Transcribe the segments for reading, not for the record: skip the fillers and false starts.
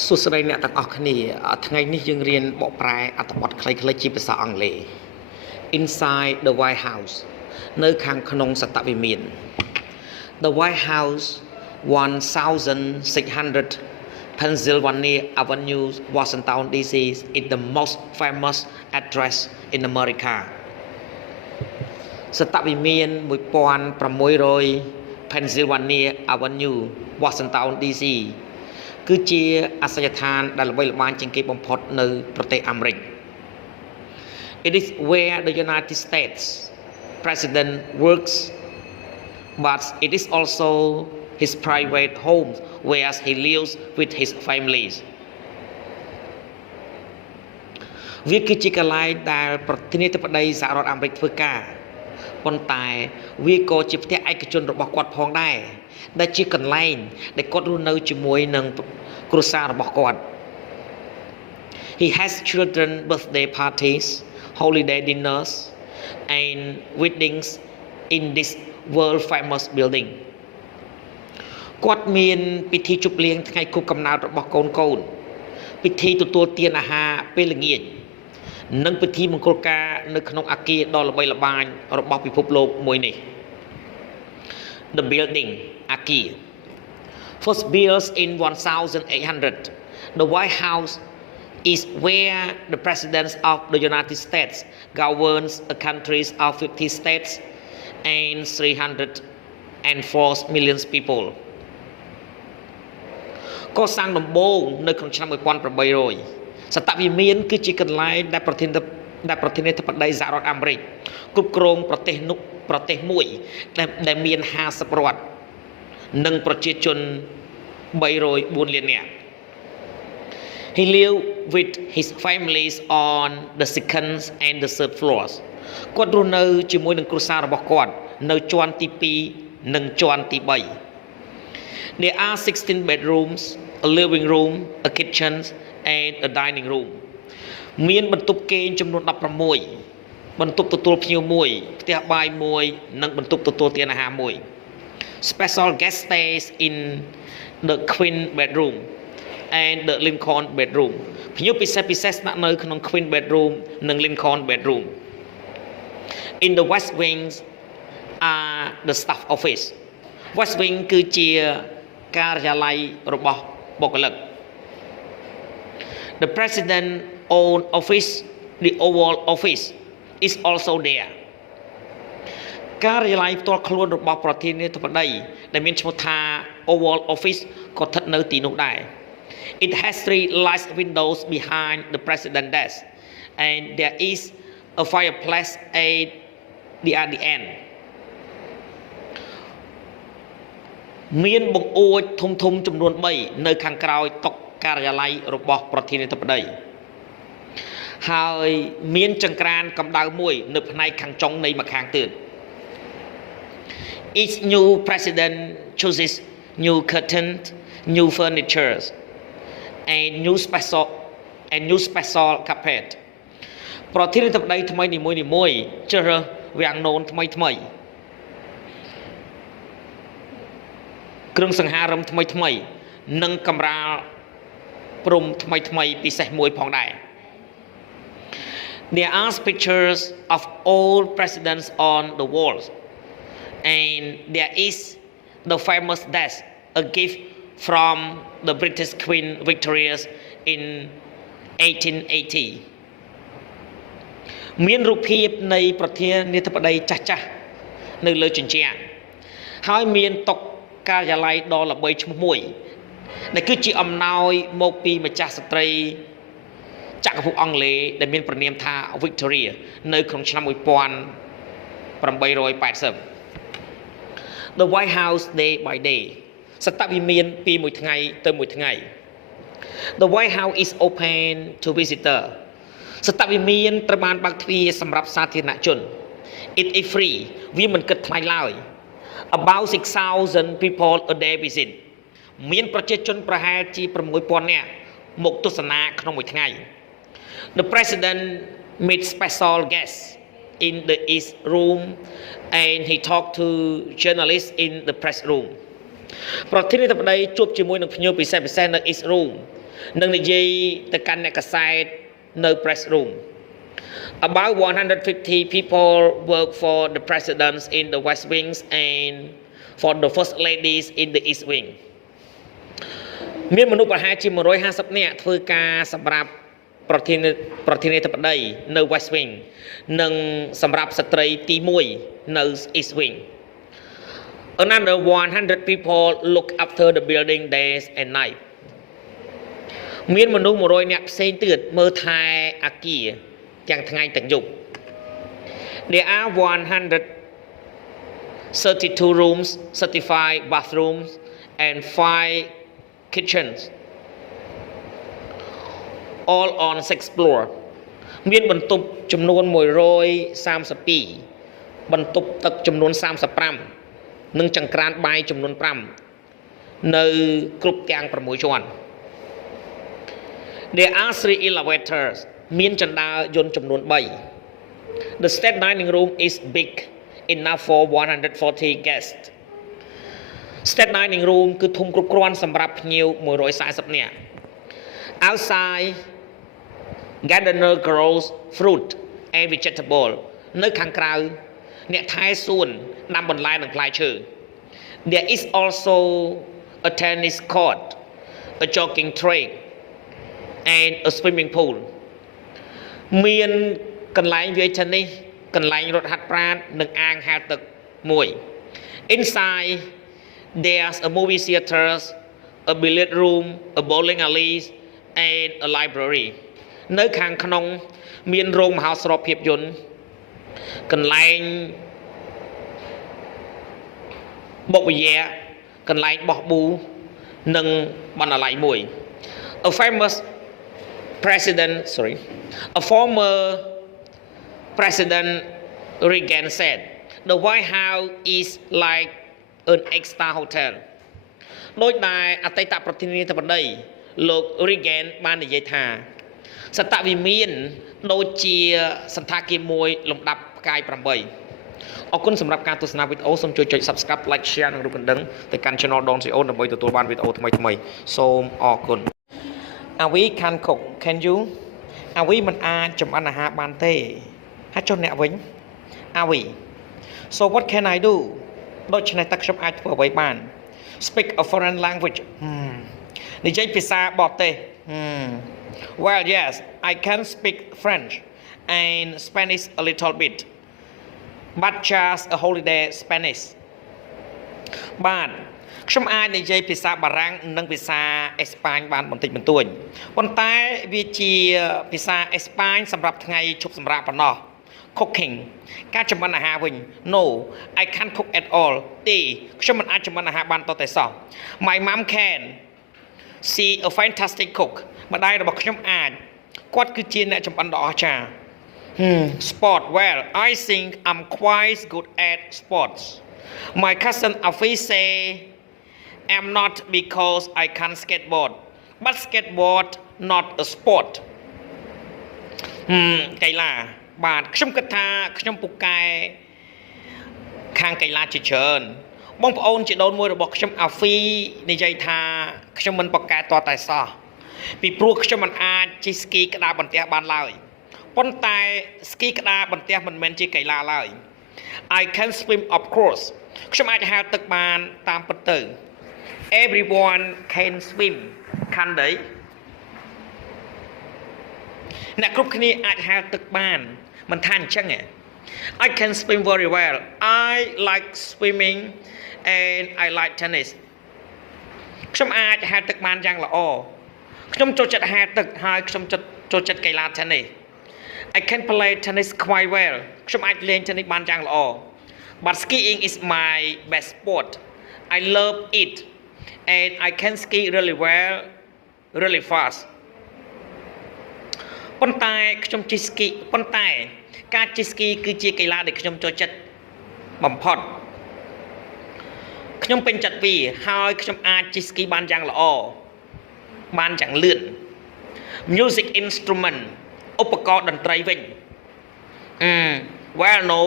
สุดท้ายเนี่ยต่างออกนี่ทั้งไงนี่ยังเรียนบอกแปลอัตบทคล้ายๆจีภาษาอังกฤษ Inside the White House ในข้างขนมสตวิมีน The White House 1600 Pennsylvania Avenue Washington D.C. is the most famous address in America สตวิมีน1600 Pennsylvania Avenue Washington D.C. គឺជាអាសយដ្ឋានដែលល្បីល្បាញជាងគេបំផុតនៅប្រទេសអាមេរិក It is where the United States President works, but it is also his private home where he lives with his families. វាគឺជាកន្លែងដែលប្រធានាធិបតីសហរដ្ឋអាមេរិកធ្វើការប៉ុន្តែវាក៏ជាផ្ទះឯកជនរបស់គាត់ផងដែរដែលជាកន្លែងដែលគាត់រស់នៅជាមួយនឹងគ្រួសាររបស់គាត់ He has children birthday parties, holiday dinners and weddings in this world famous building គាត់មានពិធីជប់លៀងថ្ងៃខួបកំណើតរបស់កូនកូនពិធីទទួលទានអាហារពេលល្ងាចនិងពិធីមង្គលការនៅក្នុងអគារដ៏ល្បីល្បាញរបស់ពិភពលោកមួយនេះ The building អគារ First built in 1800 the White House is where the presidents of the United States governs a country of 50 states and 304 million people កសាងដំបូងនៅក្នុងឆ្នាំ 1800 សតវិមានគឺជាកន្លែងដែលប្រធានាធិបតីសហរដ្ឋអាមេរិកគ្រប់គ្រងប្រទេសមួយដែលមាន50រដ្ឋនិងប្រជាជន304លាននាក់ He lived with his families on the second and the third floors គាត់រស់នៅជាមួយនឹងគ្រួសាររបស់គាត់នៅជាន់ទី2និងជាន់ទី3 There are 16 bedrooms, a living room, a kitchen and a dining room មានបន្ទប់គេងចំនួន16បន្ទប់ទទួលភ្ញៀវមួយផ្ទះបាយមួយនិងបន្ទប់ទទួលទានអាហារមួយ Special guest stays in the queen bedroom and the Lincoln bedroom ភ្ញៀវពិសេសស្នាក់នៅក្នុង queen bedroom និង Lincoln bedroom In the west wings are the staff office West wing គឺជាការិយាល័យរបស់បុគ្គលិក The president own office the Oval Office is also there ការិយាល័យផ្ទាល់ខ្លួនរបស់ប្រធានាធិបតីដែលមានឈ្មោះថា Oval Office ក៏ស្ថិតនៅទីនោះដែរ It has 3 large windows behind the president desk and there is a fireplace at the end មានបង្អួចធំចំនួន3នៅខាងក្រោយតុការិយាល័យរបស់ប្រធានាធិបតីហើយមានចង្ក្រានកម្ដៅមួយនៅផ្នែកខាងចុងនៃម្ខាងទៀត Each new president chooses new curtains, new furniture and new special carpet ប្រធានាធិបតីថ្មីនីមួយៗជ្រើសរើសវាំងននថ្មីគ្រឿងសង្ហារឹមថ្មីនិងកម្រាលព្រំថ្មីពិសេសមួយផងដែរ There are pictures of all presidents on the walls and there is the famous desk a gift from the British Queen Victoria in 1880 មានរូបភាពនៃប្រធានាធិបតីចាស់នៅលើជញ្ជាំងហើយមានតុការិយាល័យដ៏ល្បីឈ្មោះមួយដែលគឺជាអំណោយមកពីម្ចាស់ស្ត្រីចក្រភពអង់គ្លេសដែលមានព្រះនាមថា Victoria នៅក្នុងឆ្នាំ 1880 The White House day by day សតវិមានពីមួយថ្ងៃទៅមួយថ្ងៃ The White House is open to visitor សតវិមានត្រូវបានបើកទ្វារសម្រាប់សាធារណជន It is free វាមិនគិតថ្លៃឡើយAbout 6,000 people a day visit មានប្រជាជនប្រហែលជា 6,000 នាក់មកទស្សនាក្នុងមួយថ្ងៃ The president meets special guests in the East room and he talked to journalists in the press room ប្រធានាធិបតីជួបជាមួយនឹងភ្ញៀវពិសេសនៅ East room នឹងនិយាយទៅកាន់អ្នកកសែតនៅ press room about 150 people work for the presidents in the west wings and for the first ladies in the east wing មានមនុស្សប្រហែលជា150នាក់ធ្វើការសម្រាប់ប្រធានាធិបតីនៅ West Wing និងសម្រាប់ស្ត្រីទី1នៅ East Wing another 100 people look after the building days and night មានមនុស្ស100នាក់ផ្សេងទៀតមើលថែអគារទាំងថ្ងៃទាំងយប់ there are 132 rooms 35 bathrooms and 5 kitchens all on 6th floor មានបន្ទប់ចំនួន132បន្ទប់ទឹកចំនួន35និងចង្ក្រានបាយចំនួន5នៅគ្រប់ទាំង6ជាន់ There are 3 elevators មានជណ្ដើរយន្តចំនួន3 The state dining room is big enough for 140 guests State dining room គឺធំគ្រប់គ្រាន់សម្រាប់ភ្ញៀវ140នាក់ Outside gardener grows fruit and vegetable នៅខាងក្រៅអ្នកថែសួនដាំបន្លែនិងផ្លែឈើ There is also a tennis court a jogging track and a swimming pool មានកន្លែងវាយ tennis កន្លែងរត់ហាត់ប្រាណនិងអាងហែលទឹកមួយ Inside there's a movie theater a billiard room a bowling alley and a library នៅខាងក្នុងមានរោងមហោស្រពភាពយន្តកន្លែងបុកវិយាកន្លែងបោះប៊ូនិងបណ្ណាល័យមួយ a former president Reagan said the White House is like an extra hotel ដោយដែលអតីតប្រធានាធិបតីលោក Reagan បាននិយាយថាសតវិមានដូចជាសន្តាគារមួយលំដាប់ផ្កាយ8អរគុណសម្រាប់ការទស្សនាវីដេអូសូមជួយចុច Subscribe Like Share និងរូបកណ្ដឹងទៅកាន់ Channel Don Sreyoun ដើម្បីទទួលបានវីដេអូថ្មីៗសូមអរគុណ We can cook can you We មិនអាចចម្អិនអាហារបានទេហើយចុះអ្នកវិញ We So what can I do ដូច្នេះតើខ្ញុំអាចធ្វើអ្វីបាន Speak a foreign language និយាយភាសាបរទេស Well yes I can speak French and Spanish a little bit but just a holiday Spanish បាទខ្ញុំអាចនិយាយភាសាបារាំងនិងភាសាអេស្ប៉ាញបានបន្តិចបន្តួចប៉ុន្តែវាជាភាសាអេស្ប៉ាញសម្រាប់ថ្ងៃឈប់សម្រាកប៉ុណ្ណោះ Cooking ការចម្អិនអាហារវិញ No I can't cook at all ទេខ្ញុំមិនអាចចម្អិនអាហារបានតតែសោះ My mom can she a fantastic cook ម្ដាយរបស់ខ្ញុំអាចគាត់គឺជាអ្នកចម្អិនដ៏អស្ចារ្យ Sport well I think I'm quite good at sports My cousin Afi say I'm not because I can't skateboard but skateboard not a sport កីឡាបាទខ្ញុំគិតថាខ្ញុំពូកែខាងកីឡាជាច្រើនបងប្អូនជីដូនមួយរបស់ខ្ញុំ Afi និយាយថាខ្ញុំមិនពូកែតតែសោះពីព្រោះខ្ញុំមិនអាចជិះស្គីក្តារបន្ទះបានឡើយប៉ុន្តែស្គីក្តារបន្ទះមិនមែនជាកីឡាឡើយ I can swim of course ខ្ញុំអាចហែលទឹកបានតាមពិតទៅ Everyone can swim ខានដីអ្នកគ្រប់គ្នាអាចហែលទឹកបានមិនថាអញ្ចឹង I can swim very well I like swimming and I like tennis ខ្ញុំអាចហែលទឹកបានយ៉ាងល្អខ្ញុំចូលចិត្តហែលទឹកហើយខ្ញុំចូលចិត្តកីឡា tennis I can play tennis quite well ខ្ញុំអាចលេង tennis បានយ៉ាងល្អ but skiing is my best sport I love it and I can ski really well really fast ប៉ុន្តែខ្ញុំជិះស្គីប៉ុន្តែការជិះស្គីគឺជាកីឡាដែលខ្ញុំចូលចិត្តបំផុតខ្ញុំពេញចិត្តវាហើយខ្ញុំអាចជិះស្គីបានយ៉ាងល្អបានយ៉ាងលឿន Music instrument ឧបករណ៍តន្ត្រីវិញ Well no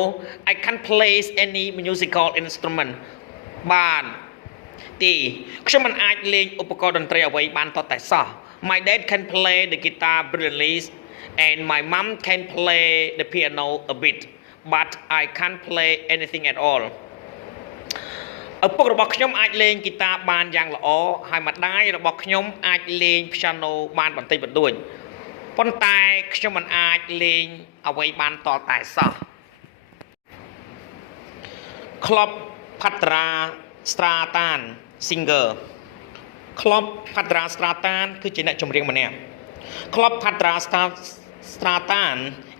I can't play any musical instrument បានទេខ្ញុំមិនអាចលេងឧបករណ៍តន្ត្រីអ្វីបានតតែសោះ My dad can play the guitar brilliantly and my mom can play the piano a bit but I can't play anything at all ឪពុករបស់ខ្ញុំអាចលេងហ្គីតាបានយ៉ាងល្អហើយម្ដាយរបស់ខ្ញុំអាចលេង piano បានបន្តិចបន្តួចប៉ុន្តែខ្ញុំមិនអាចលេងអ្វីបានតតែសោះ Klop Patra Stratan singer Klop Patra Stratan គឺជាអ្នកចម្រៀងម្នាក់ Klop Patra Stratan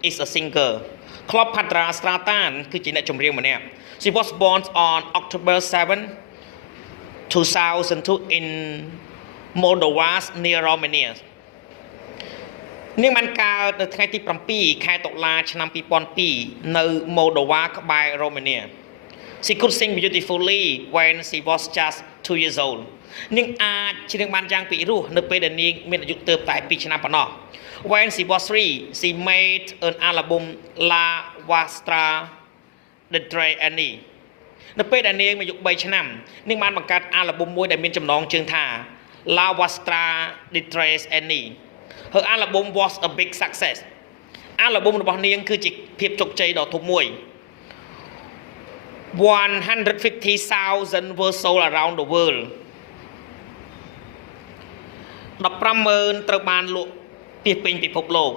is a singer Klop Patra Stratan គឺជាអ្នកចម្រៀងម្នាក់ She was born on October 7 2002 in Moldova near Romania នាងបានកើតនៅថ្ងៃទី7ខែតុលាឆ្នាំ2002នៅ Moldova ក្បែរ Romania She could sing beautifully when she was just 2 years old នាងអាចច្រៀងបានយ៉ាងពិរោះនៅពេលដែលនាងមានអាយុទើបតែ2ឆ្នាំប៉ុណ្ណោះ When she was 3 she made an album La Vostra the Tray Annie នៅពេលដែលនាងមានអាយុ3ឆ្នាំនាងបានបង្កើតអាល់ប៊ុមមួយដែលមានចំណងជើងថា La Vostra the Tray Annie Her album was a big success អាល់ប៊ុមរបស់នាងគឺជាភាពជោគជ័យដ៏ធំមួយ 150,000 were sold around the world 150000ត្រូវបានលក់ពាសពេញពិភពលោក